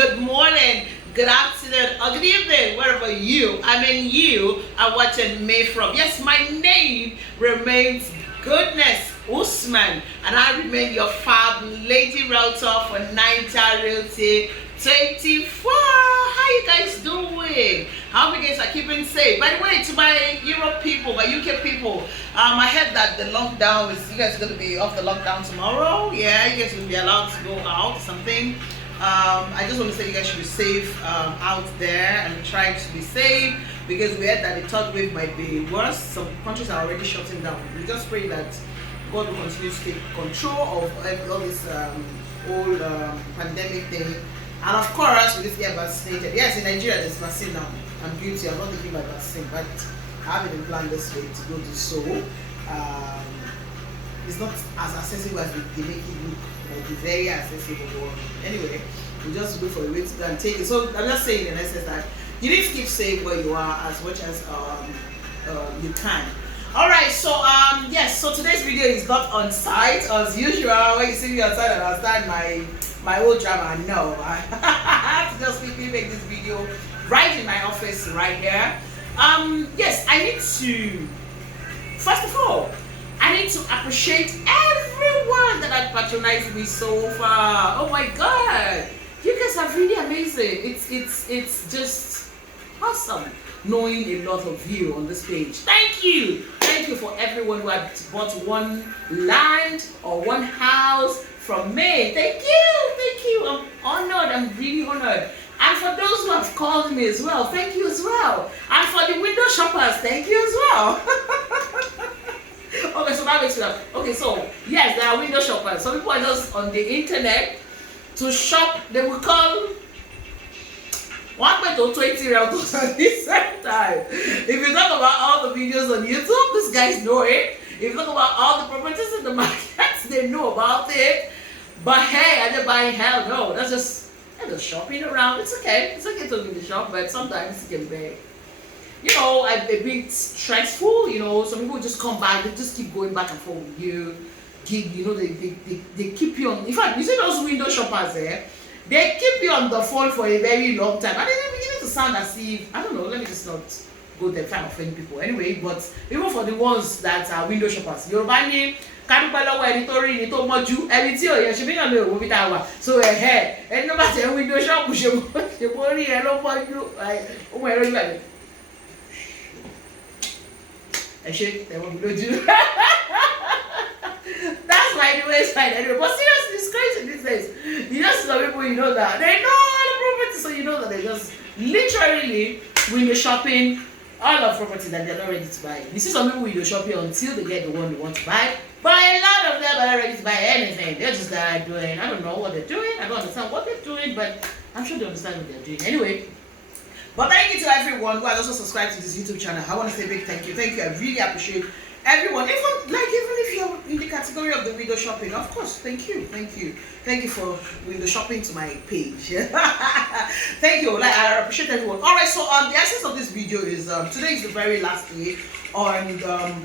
good morning, good afternoon, or good evening, wherever you are watching me from. Yes, my name remains Goodness Usman, and I remain your fab lady realtor for Niger Realty 24. How you guys doing? How you guys are keeping safe? By the way, to my Europe people, my UK people, I heard that the lockdown is, you guys are going to be off the lockdown tomorrow. Yeah, you guys will be allowed to go out or something. I just want to say you guys should be safe out there and try to be safe, because we heard that the third wave might be worse. Some countries are already shutting down. We just pray that God will continue to take control of all this whole pandemic thing. And of course, we just get vaccinated. Yes, in Nigeria there's vaccine now. I'm guilty. I'm not taking my vaccine, but I haven't been planned this way to go to Seoul. It's not as accessible as they make it look. Like it's very accessible. But anyway, we just look for a way to go and take it. So I'm just saying in essence that you need to keep safe where you are as much as you can. Alright, so yes, so today's video is not on site as usual. When you see me outside and I start my old drama, no. I have to just quickly make this video right in my office right here. Yes, I need to, first of all, I need to appreciate everyone that has patronized me so far. Oh my god, you guys are really amazing. It's just awesome knowing a lot of you on this page. Thank you for everyone who had bought one land or one house from me. Thank you. I'm honored. I'm really honored. And for those who have called me as well, thank you as well. And for the window shoppers, thank you as well. Okay, so that makes me laugh. Okay, so yes, there are window shoppers. Some people are just on the internet to shop. They will call 1 to 20 realtors at the same time. If you talk about all the videos on YouTube, these guys know it. If you talk about all the properties in the market, they know about it. But hey, are they buying? Hell no. They're just shopping around. It's okay. It's okay to be in the shop, but sometimes it can be, a bit stressful. Some people just come back, they just keep going back and forth with you. They keep you on. In fact, you see those window shoppers there, they keep you on the phone for a very long time. And then they're beginning to sound as if, I don't know, let me just not go there trying to offend people. Anyway, but even for the ones that are window shoppers, Yoruba ni kadúpẹ́ lọ́wọ́ ẹni tó rí ni tó mọ́jú ẹni tí òye ṣe bíyàn lè wò bí tá a wà. So ẹni tó bá tẹ̀ window shop ṣe bó rí ẹ ló mọ́jú ọmọ ẹ̀rọ yìí bàjẹ́. Ẹ ṣe tẹ̀wọ́n mi lójú. That's my waistline anyway. But seriously, it's crazy these days. You just some people, that they know all the property, so you know that they just literally window shopping all of property that they're not ready to buy. You see some people window shopping until they get the one they want to buy. But a lot of them are not ready to buy anything. They're just doing, I don't know what they're doing. I don't understand what they're doing, but I'm sure they understand what they're doing. Anyway. But thank you to everyone who has also subscribed to this YouTube channel. I want to say a big thank you. Thank you. I really appreciate everyone. Even if you're in the category of the window shopping, of course, thank you for window shopping to my page. Thank you. I appreciate everyone. All right, so the essence of this video is today is the very last day on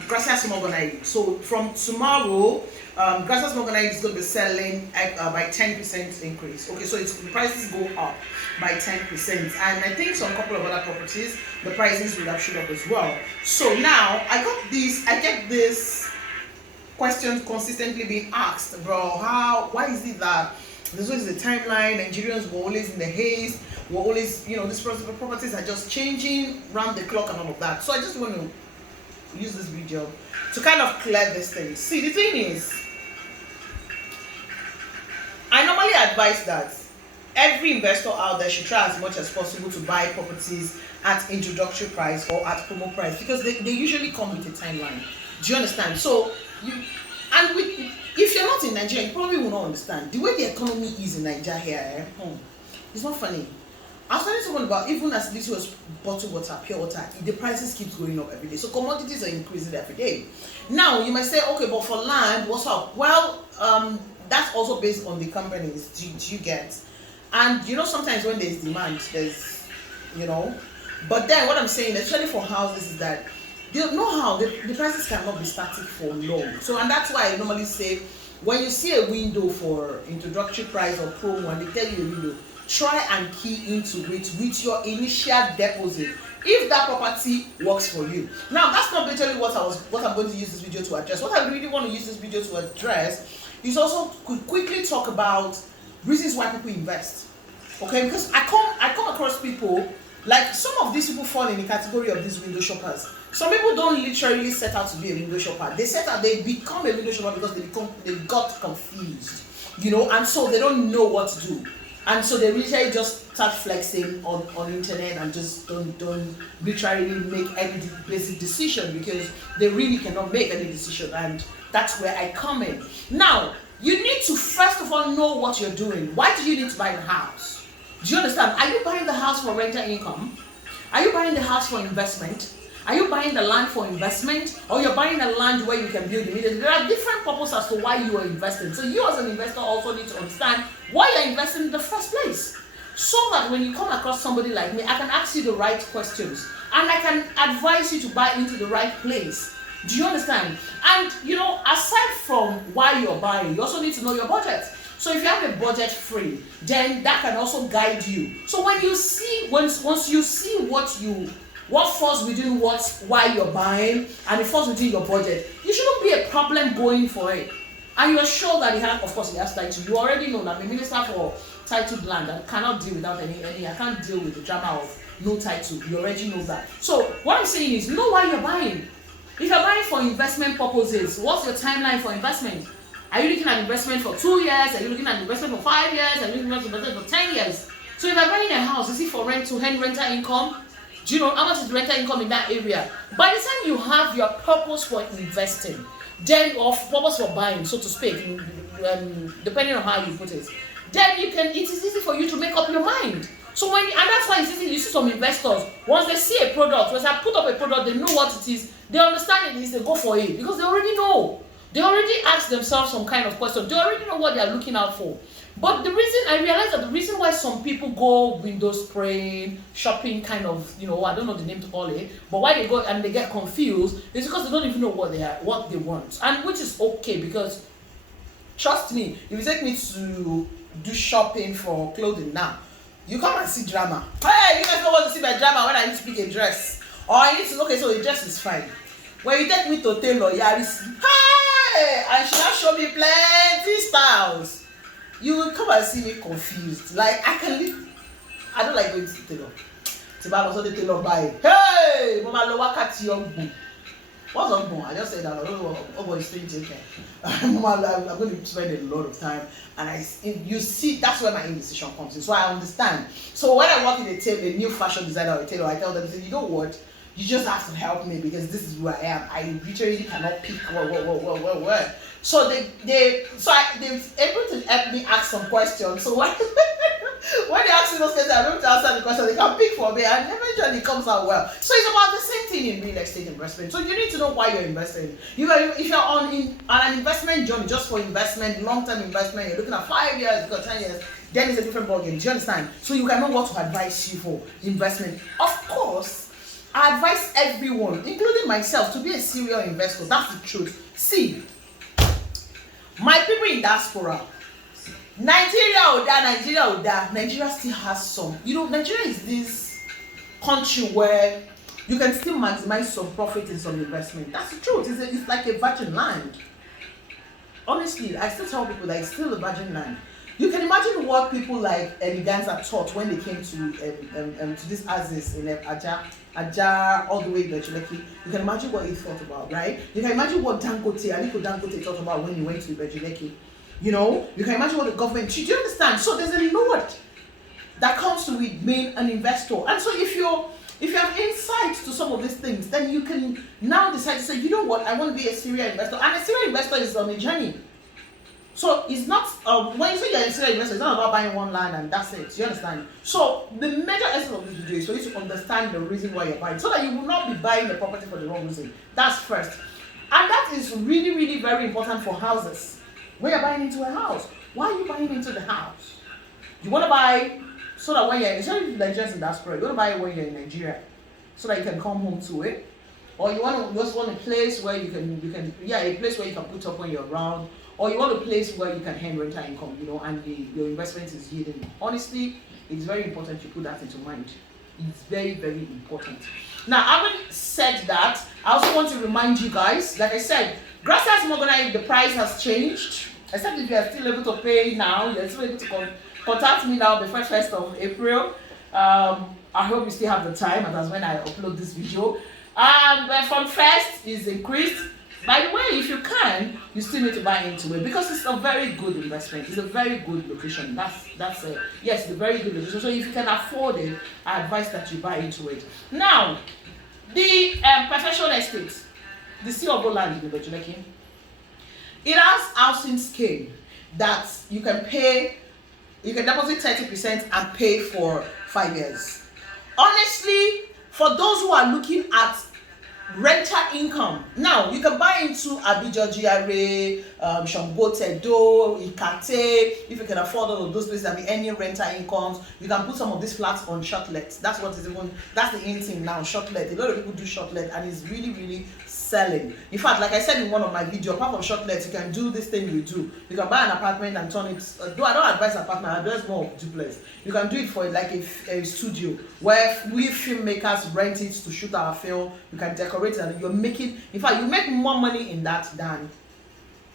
Gracias Morganite. So from tomorrow, Gracias Morganite is going to be selling by 10% increase. Okay, so the prices go up by 10%, and I think some couple of other properties the prices will have shoot up as well. So now I get this question consistently being asked, bro. Why is it that this is the timeline? Nigerians were always in the haste. We're always, these properties are just changing round the clock and all of that. So I just want to use this video to kind of clear this thing. See, the thing is, I normally advise that every investor out there should try as much as possible to buy properties at introductory price or at promo price, because they usually come with a timeline. Do you understand? So if you're not in Nigeria, you probably will not understand the way the economy is in Nigeria here. It's not funny. I was telling someone about even as little as bottled water, pure water, the prices keeps going up every day. So commodities are increasing every day. Now you might say, okay, but for land, what's up? Well, that's also based on the companies. Do you get? And sometimes when there's demand, there's, But then what I'm saying, especially for houses, is that the prices cannot be static for long. So, and that's why I normally say, when you see a window for introductory price or promo and they tell you a window, try and key into it with your initial deposit if that property works for you. Now, that's not literally what I'm going to use this video to address. What I really want to use this video to address is also quickly talk about reasons why people invest. Okay, because I come across people, like some of these people fall in the category of these window shoppers. Some people don't literally set out to be a window shopper. They become a window shopper because they got confused, you know, and so they don't know what to do. And so they literally just start flexing on internet and just don't literally make any basic decision because they really cannot make any decision. And that's where I come in. Now, you need to first of all know what you're doing. Why do you need to buy the house? Do you understand? Are you buying the house for rental income? Are you buying the house for investment? Are you buying the land for investment, or you're buying the land where you can build immediately? There are different purposes as to why you are investing. So you as an investor also need to understand why you're investing in the first place. So that when you come across somebody like me, I can ask you the right questions and I can advise you to buy into the right place. Do you understand? And you know, aside from why you're buying, you also need to know your budget. So if you have a budget free, then that can also guide you. So when you see, once you see what falls within why you're buying and it falls within your budget, you shouldn't be a problem going for it. And you're sure that of course it has title. You already know that the minister for titled land, I cannot deal without any I can't deal with the drama of no title. You already know that. So what I'm saying is, know why you're buying. If you're buying for investment purposes, what's your timeline for investment? Are you looking at investment for 2 years? Are you looking at investment for 5 years? Are you looking at investment for 10 years? So if you're buying a house, is it for rental income? Do you know how much is rental income in that area? By the time you have your purpose for investing, then or purpose for buying, so to speak, depending on how you put it, then it is easy for you to make up your mind. So and that's why it's easy. You see some investors, once they see a product, once I put up a product, they know what it is, they understand it is, they go for it because they already know. They already ask themselves some kind of question. They already know what they are looking out for. But I realized that the reason why some people go window spraying, shopping kind of, you know, I don't know the name to call it, but why they go and they get confused is because they don't even know what they want. And which is okay, because trust me, if you take me to do shopping for clothing now, you come and see drama. Hey, you guys don't want to see my drama when I need to pick a dress. Or I need to, okay, so the dress is fine. When you take me to tailor, Yaris, hey, and she has shown me plenty styles. You will come and see me confused. Like, I don't like going to the tailor. Tiba was on the tailor by, hey, Mama Lowa Kati Ogbu. What's Ogbu? I just said that. I don't know what Ogbu is still taking. I'm going to spend a lot of time. And you see, that's where my indecision comes in. So I understand. So when I work in a new fashion designer or a tailor, I tell them, you know what? You just have to help me because this is who I am. I literally cannot pick what. So they've able to help me ask some questions. So when they ask me those questions, I'm able to answer the question. They can pick for me, and eventually it comes out well. So it's about the same thing in real estate investment. So you need to know why you're investing. If you're on an investment journey just for investment, long-term investment, you're looking at 5 years, you've got 10 years, then it's a different ballgame. Do you understand? So you can know what to advise you for investment. Of course, I advise everyone, including myself, to be a serial investor. That's the truth. See, my people in diaspora, Nigeria still has some. You know, Nigeria is this country where you can still maximize some profit in some investment. That's the truth. It's like a virgin land. Honestly, I still tell people that it's still a virgin land. You can imagine what people like Eleganza thought when they came to this Aziz in Aja, all the way to Bejuleki. You can imagine what he thought about, right? You can imagine what Aliko Dangote thought about when he went to Bejuleki. You know, you can imagine what the government. Do you understand? So there's a lot that comes to with being an investor. And so if you have insight to some of these things, then you can now decide to say, you know what, I want to be a serial investor. And a serial investor is on a journey. So it's not, when you say you're a serial investor, it's not about buying one land and that's it. You understand? So the major essence of this video is for you to understand the reason why you're buying, so that you will not be buying the property for the wrong reason. That's first. And that is really, really very important for houses. When you're buying into a house, why are you buying into the house? You want to buy so that when you're in Nigerians in diaspora, you want to buy it when you're in Nigeria, so that you can come home to it. or you just want a place where you can a place where you can put up when you're around, or you want a place where you can earn rental income, and your investment is yielding. Honestly, it's very important you put that into mind. It's very, very important. Now, having said that, I also want to remind you guys, like I said, Gracias Morgana, the price has changed. Except if you are still able to pay now, you're still able to contact me now before 1st of April. I hope you still have the time, and that's when I upload this video. But from 1st is increased. By the way, if you can, you still need to buy into it because it's a very good investment. It's a very good location. Yes, it's a very good location. So if you can afford it, I advise that you buy into it. Now, the Perfection Estate, the Sea of Land in Ibejuleki, it has housing scheme that you can deposit 30% and pay for 5 years. Honestly, for those who are looking at rental income, now you can buy into Abidjan GRA, Shango Tedo, Ikate. If you can afford all of those places and any rental incomes, you can put some of these flats on shortlet. That's the in thing now, shortlet. A lot of people do shortlet and it's really, really selling. In fact, like I said in one of my videos, apart from shortlet, you can do this thing you do. You can buy an apartment and turn it, though I don't advise apartment, I advise more of duplex. You can do it for like a studio where we filmmakers rent it to shoot our film. You can decorate it and you're making, in fact, you make more money in that than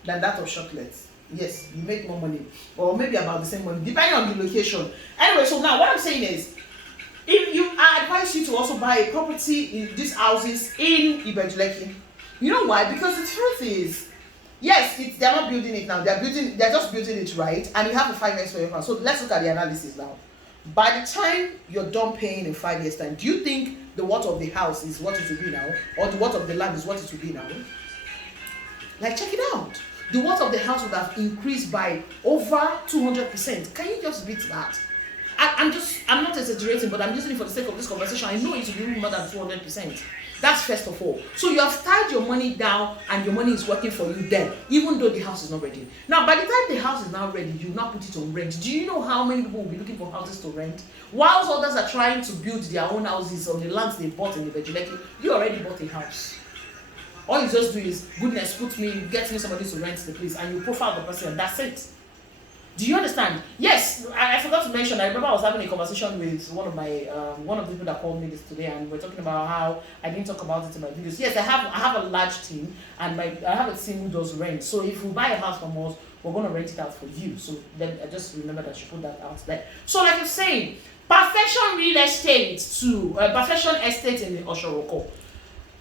that of shortlets. Yes, you make more money, or maybe about the same money, depending on the location. Anyway, so now what I'm saying is, I advise you to also buy a property in these houses in Ibejuleki. You know why? Because the truth is, yes, they're not building it now. They're just building it, right? And you have a 5 years for your house. So let's look at the analysis now. By the time you're done paying in 5 years' time, do you think the worth of the house is what it will be now, or the worth of the land is what it will be now? Like, check it out. The worth of the house would have increased by over 200%. Can you just beat that? I'm not exaggerating, but I'm using it for the sake of this conversation. I know it will be more than 200%. That's first of all. So you have tied your money down and your money is working for you then, even though the house is not ready. Now, by the time the house is now ready, you now put it on rent. Do you know how many people will be looking for houses to rent? Whilst others are trying to build their own houses on the lands they bought in Ibejuleki, you already bought a house. All you just do is, goodness, get me somebody to rent the place, and you profile the person, and that's it. Do you understand? Yes, I forgot to mention, I remember I was having a conversation with one of the people that called me this today, and we're talking about how I didn't talk about it in my videos. Yes, I have a large team, and I have a team who does rent. So if you buy a house from us, we're going to rent it out for you. So then I just remember that you put that out there. So like I'm saying, Perfection Real Estate Perfection Estate in Oshoroko.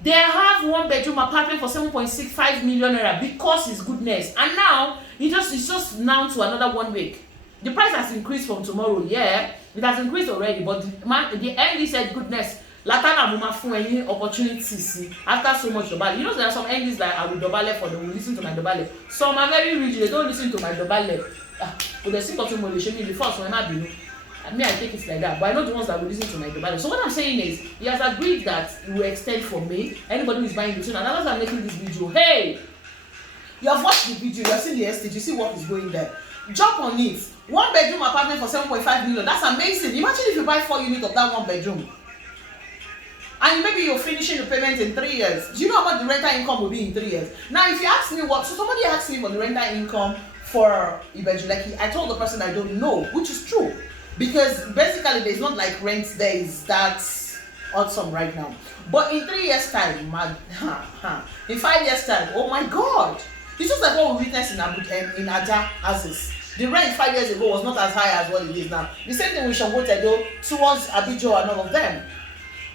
They have 1-bedroom apartment for 7.65 million naira because it's goodness. And now it's just now to another 1 week. The price has increased from tomorrow. Yeah, it has increased already. But the MD said, goodness, Latana Muma for any opportunities after so much dobale. You know, there are some MDs that I will dobale for, they will listen to my dobale. Some are very rigid, they don't listen to my dobale. But they see something more, they show me the first one, I take it like that, but I know the ones that will listen to my dobale. So what I'm saying is, he has agreed that he will extend for me. Anybody who is buying the tune, and others are making this video. Hey, you have watched the video, you have seen the estate, you see what is going there. Jump on it. 1-bedroom apartment for 7.5 million. That's amazing. Imagine if you buy 4 units of that 1 bedroom. And maybe you're finishing the payment in 3 years. Do you know how much the rental income will be in 3 years? Now, if you ask me so somebody asked me for the rental income for Ibejuleki, I told the person I don't know, which is true. Because basically there's not like rent there is that's awesome right now. But in 3 years' time, in 5 years' time, oh my God. It's just like what we witnessed in Aja houses. The rent 5 years ago was not as high as what it is now. The same thing with Shango Tedo towards Abidjan and all of them.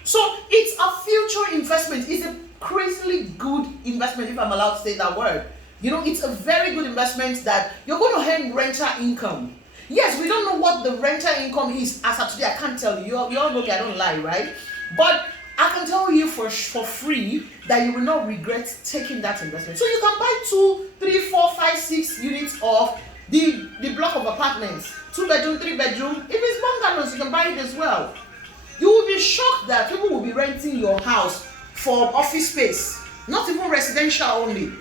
So it's a future investment. It's a crazily good investment, if I'm allowed to say that word. You know, it's a very good investment that you're going to earn rental income. Yes, we don't know what the rental income is as of today. I can't tell you. You all know me, I don't lie, right? But I can tell you for free that you will not regret taking that investment. So you can buy 2, 3, 4, 5, 6 units of the block of apartments. 2-bedroom, 3-bedroom. If it's bungalows, you can buy it as well. You will be shocked that people will be renting your house for office space, not even residential only.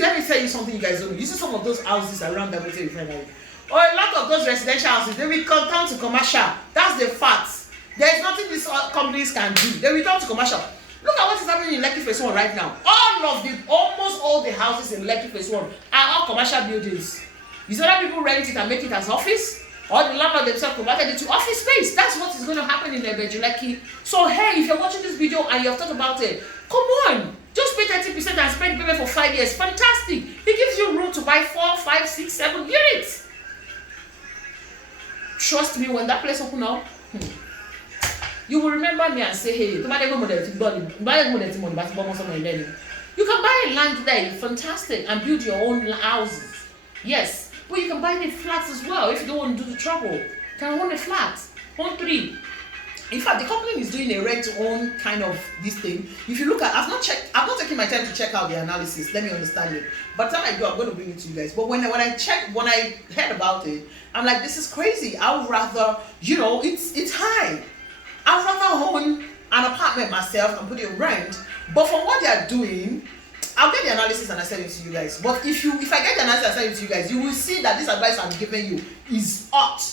Let me tell you something you guys don't know. You see some of those houses around that refinery. Or a lot of those residential houses, they will come down to commercial. That's the fact. There is nothing these companies can do. They will turn to commercial. Look at what is happening in Lekki Phase 1 right now. Almost all the houses in Lekki Phase 1 are all commercial buildings. Is other people rent it and make it as office? Or the landlord themselves converted it to office space. That's what is going to happen in Ebeju Lekki. So hey, if you're watching this video and you have thought about it, come on. Just pay 30% and spend payment for 5 years. Fantastic. It gives you room to buy 4, 5, 6, 7 units. Trust me, when that place open up, you will remember me and say, hey, you can buy a land there, fantastic, and build your own houses. Yes, but you can buy the flats as well if you don't want to do the trouble. You can own a flat, own 3. In fact, the company is doing a rent-to-own kind of this thing. If you look at, I've not taken my time to check out the analysis. Let me understand it. But the time I do, I'm going to bring it to you guys. But when I heard about it, I'm like, this is crazy. I would rather, it's high. I'd rather own an apartment myself and put it on rent. But for what they are doing, I'll get the analysis and I send it to you guys. But if I get the analysis and send it to you guys, you will see that this advice I'm giving you is hot.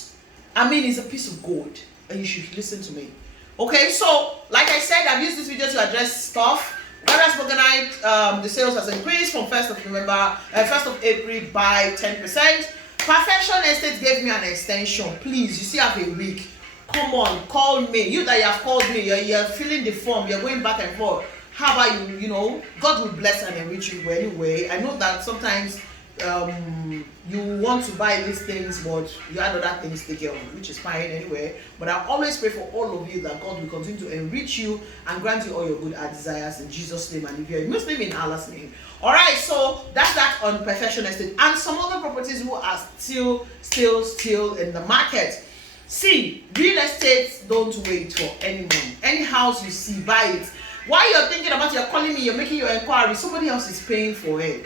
I mean, it's a piece of gold. And you should listen to me. Okay, so like I said, I've used this video to address stuff. Whereas Morganite, the sales has increased from 1st of April by 10%. Perfection Estate gave me an extension. Please, you still have a week. Come on, call me. You that you have called me, you're filling the form, you're going back and forth. How about you, God will bless and enrich you anyway. I know that sometimes you want to buy these things, but you had other things to take care of, which is fine anyway. But I always pray for all of you that God will continue to enrich you and grant you all your good desires in Jesus' name. And if you're a Muslim, in Allah's name. Alright, so that's that on Perfection Estate. And some other properties who are still in the market. See, real estate don't wait for anyone. Any house you see, buy it. While you're thinking about, you're calling me, you're making your inquiry, somebody else is paying for it.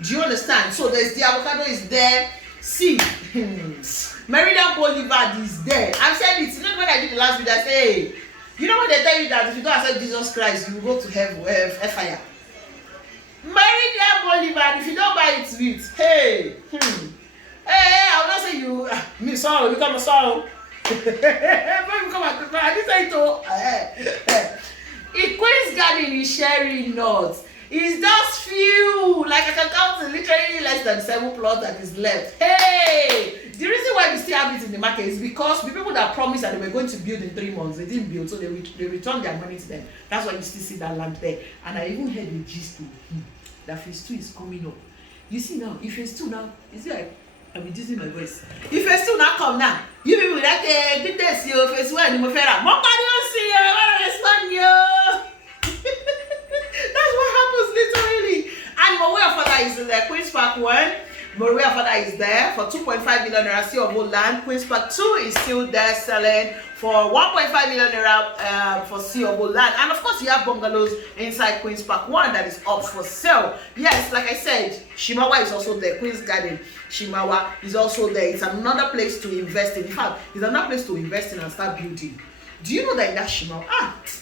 Do you understand? So there's the avocado is there. See, Meridian Boulevard is there. I've said it. You know when I did the last video, I said, hey, you know when they tell you that if you don't accept Jesus Christ, you will go to hell, fire. Meridian Boulevard, if you don't buy it with, hey, I will not say you, me sorrow, become a sorrow. I didn't say it. In Queen's Garden in Sherry North, it's just few, like I can count literally less than 7 plots that is left. Hey, the reason why we still have it in the market is because the people that promised that they were going to build in 3 months, they didn't build, so they returned their money to them. That's why you still see that land there. And I even heard the gist to him that phase 2 is coming up. You see now, if phase 2 now, is it like I'm reducing my voice? If phase 2 now come now, you people like good days, you phase 1 in Mofera. Nobody will see you, respond you. That's what happens literally. And Moruya Father is there. Queen's Park 1. Moruya Father is there for 2.5 million naira sea of wood land. Queen's Park 2 is still there selling for 1.5 million naira for sea of wood land. And of course, you have bungalows inside Queen's Park 1 that is up for sale. Yes, like I said, Shimawa is also there. Queen's Garden, Shimawa is also there. It's another place to invest in. In fact, it's another place to invest in and start building. Do you know that in that Shimawa?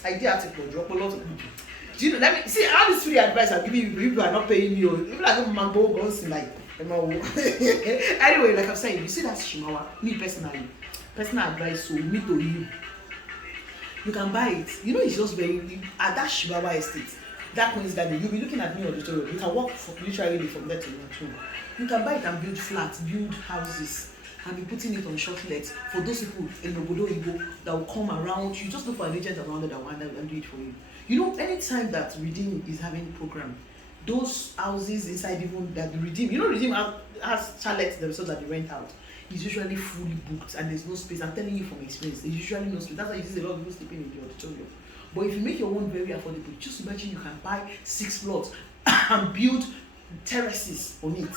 I did article drop a lot of people. Do you know? Let me see all this free advice I'm giving you. People are not paying me. People are going mango guns like. Anyway, like I'm saying, you see that Shimawa. Me personally, personal advice. So me to you, you can buy it. You know, it's just very at that Shimawa estate. That Queen's Garden, you'll be looking at me on the road. You can walk literally from there to your home. You can buy it and build flats, build houses, and be putting it on short lets for those people in Obodo Igbo that will come around. You just look for an agent around it that will do it for you. You know, anytime that Redeem is having a program, those houses inside even that the Redeem, Redeem has chalets themselves that they rent out. It's usually fully booked and there's no space. I'm telling you from experience, there's usually no space. That's why you see a lot of people sleeping in the auditorium. But if you make your own very affordable, just imagine you can buy 6 plots and build terraces on it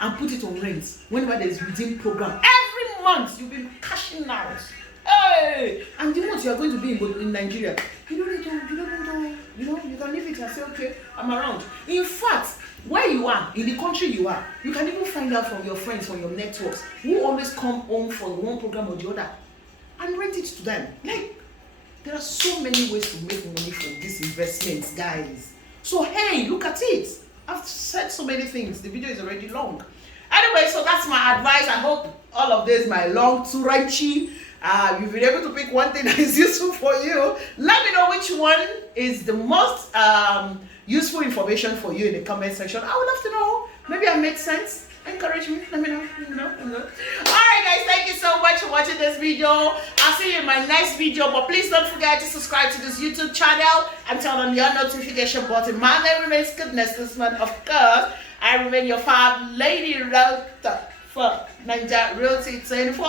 and put it on rent. Whenever there's Redeem program, every month you'll be cashing out. Hey! And the month you are going to be in Nigeria, you can leave it and say, okay, I'm around. In fact, where you are, in the country you are, you can even find out from your friends, from your networks, who always come home for one program or the other, and rent it to them. Like, there are so many ways to make money from these investments, guys. So, hey, look at it. I've said so many things. The video is already long. Anyway, so that's my advice. I hope all of this, my long Turachi, You've been able to pick one thing that is useful for you. Let me know which one is the most useful information for you in the comment section. I would love to know. Maybe I made sense. Encourage me. Let me know. Alright guys, thank you so much for watching this video. I'll see you in my next video, but please don't forget to subscribe to this YouTube channel and turn on your notification button. My name remains Goodness this month, of course. I remain your fab lady realtor for Niger Realty 24.